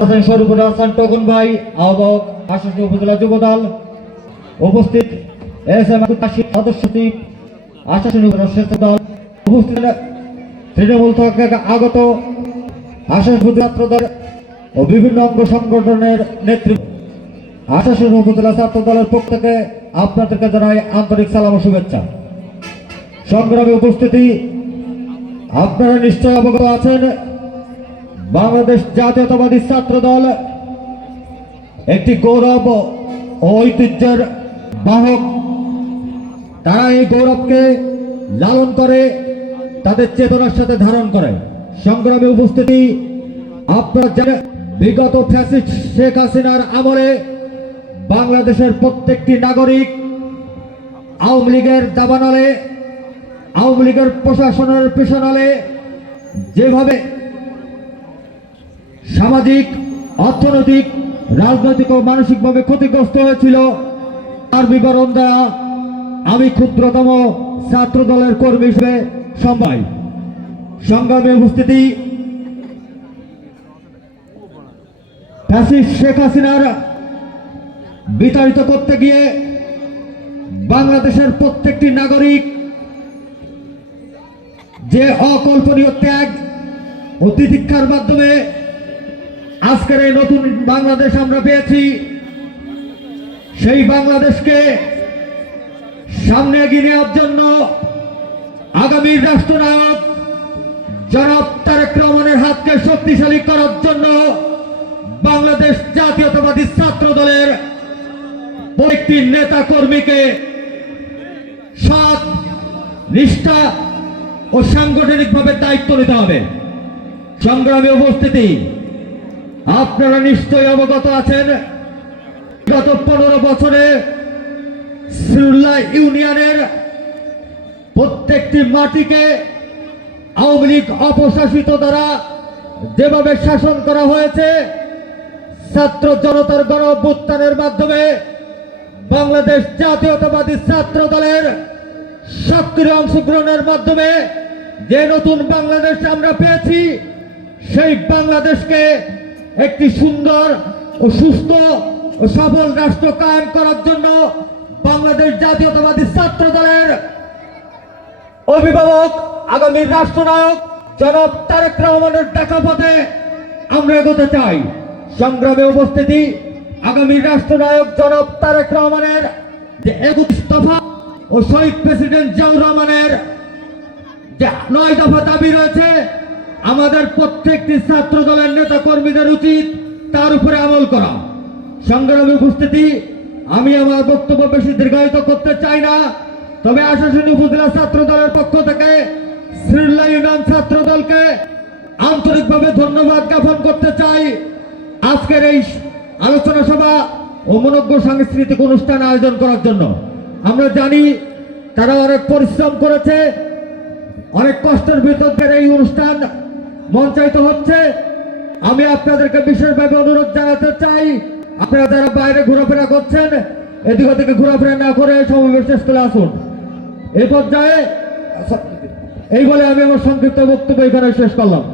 শরীফুল হাসান টকুন ভাই, আহ্বায়ক আশাশুনি উপজেলা যুবদল। উপস্থিত এসএম সদস্য সচিব আশাশুনি স্বেচ্ছাসেবক দল। উপস্থিত তৃণমূল থেকে আগত আশাশুনি ছাত্র দল ও বিভিন্ন অঙ্গ সংগঠনের নেতৃত্ব। আশাশুনি উপজেলা ছাত্র দলের পক্ষ থেকে আপনাদেরকে জানাই আন্তরিক সালাম ও শুভেচ্ছা। সংগ্রামী উপস্থিতি, আপনারা নিশ্চয় অবগত আছেন বাংলাদেশ জাতীয়তাবাদী ছাত্র দল একটি গৌরব ও ঐতিহ্যের বাহক। তারা এই গৌরবকে লালন করে, তাদের চেতনার সাথে ধারণ করে। সংগ্রামী উপস্থিতি, আপনারা জানেন বিগত ফ্যাসিস্ট শেখ হাসিনার আমলে বাংলাদেশের প্রত্যেকটি নাগরিক আওয়ামী লীগের দাবানলে, আওয়ামী লীগের প্রশাসনের পেছনালে যেভাবে সামাজিক, অর্থনৈতিক, রাজনৈতিক ও মানসিকভাবে ক্ষতিগ্রস্ত হয়েছিল, তার বিবরণ দেওয়া আমি ক্ষুদ্রতম ছাত্র দলের কর্মী হিসেবে সম্ভব। সংগ্রামী উপস্থিতি, ফ্যাসিস্ট শেখ হাসিনার বিতাড়িত করতে গিয়ে বাংলাদেশের প্রত্যেকটি নাগরিক যে অকল্পনীয় ত্যাগ ও তিতিক্ষার মাধ্যমে আজকের এই নতুন বাংলাদেশ আমরা পেয়েছি, সেই বাংলাদেশকে সামনে এগিয়ে নেওয়ার জন্য আগামী রাষ্ট্রনায়ক জনাব তারেক রহমানের হাতকে শক্তিশালী করার জন্য বাংলাদেশ জাতীয়তাবাদী ছাত্র দলের প্রত্যেকটি নেতা কর্মীকে সৎ, নিষ্ঠা ও সাংগঠনিকভাবে দায়িত্ব নিতে হবে। সংগ্রামী উপস্থিতি, আপনারা নিশ্চয়ই অবগত আছেন গত 15 বছরে সিরুল্লাহ ইউনিয়নের প্রত্যেকটি মাটিকে আওয়ামী লীগ অপশাসিত দ্বারা যেভাবে শাসন করা হয়েছে, ছাত্র জনতার গণ অভ্যুত্থানের মাধ্যমে বাংলাদেশ জাতীয়তাবাদী ছাত্র দলের সক্রিয় অংশগ্রহণের মাধ্যমে যে নতুন বাংলাদেশ আমরা পেয়েছি, সেই বাংলাদেশকে একটি সুন্দর ও সুস্থ ও সফল রাষ্ট্র কায়েম করার জন্য বাংলাদেশ জাতীয়তাবাদী ছাত্র দলের অভিভাবক, আগামী রাষ্ট্রনায়ক জনাব তারেক রহমানের দেখা পথে আমরা এগোতে চাই। সংগ্রামে উপস্থিতি, আগামী রাষ্ট্রনায়ক জনাব তারেক রহমানের যে 31 দফা ও শহীদ প্রেসিডেন্ট জিয়াউর রহমানের যে 9 দফা দাবি রয়েছে, আমাদের প্রত্যেকটি ছাত্র দলের নেতা কর্মীদের উচিত তার উপরে আমল করা। সংগ্রামী উপস্থিতি, আমি আমার বক্তব্য বেশি দীর্ঘায়িত করতে চাই না, তবে আশাশুনি উপজেলা ছাত্র দলের পক্ষ থেকে সিরুল্লাহ ইউনিয়ন ছাত্র দলকে আন্তরিকভাবে ধন্যবাদ জ্ঞাপন করতে চাই আজকের এই আলোচনা সভা ও মনোজ্ঞ সাংস্কৃতিক অনুষ্ঠান আয়োজন করার জন্য। আমরা জানি তারা অনেক পরিশ্রম করেছে, অনেক কষ্টের ভিতর দিয়ে এই অনুষ্ঠান মঞ্চায়িত হচ্ছে। আমি আপনাদেরকে বিশেষভাবে অনুরোধ জানাতে চাই, আপনারা যারা বাইরে ঘোরাফেরা করছেন, এদিক ওদিকে ঘোরাফেরা না করে সমাবেশ শেষ করে আসুন। এই পর্যায়ে এই বলে আমি আমার সংক্ষিপ্ত বক্তব্য এখানে শেষ করলাম।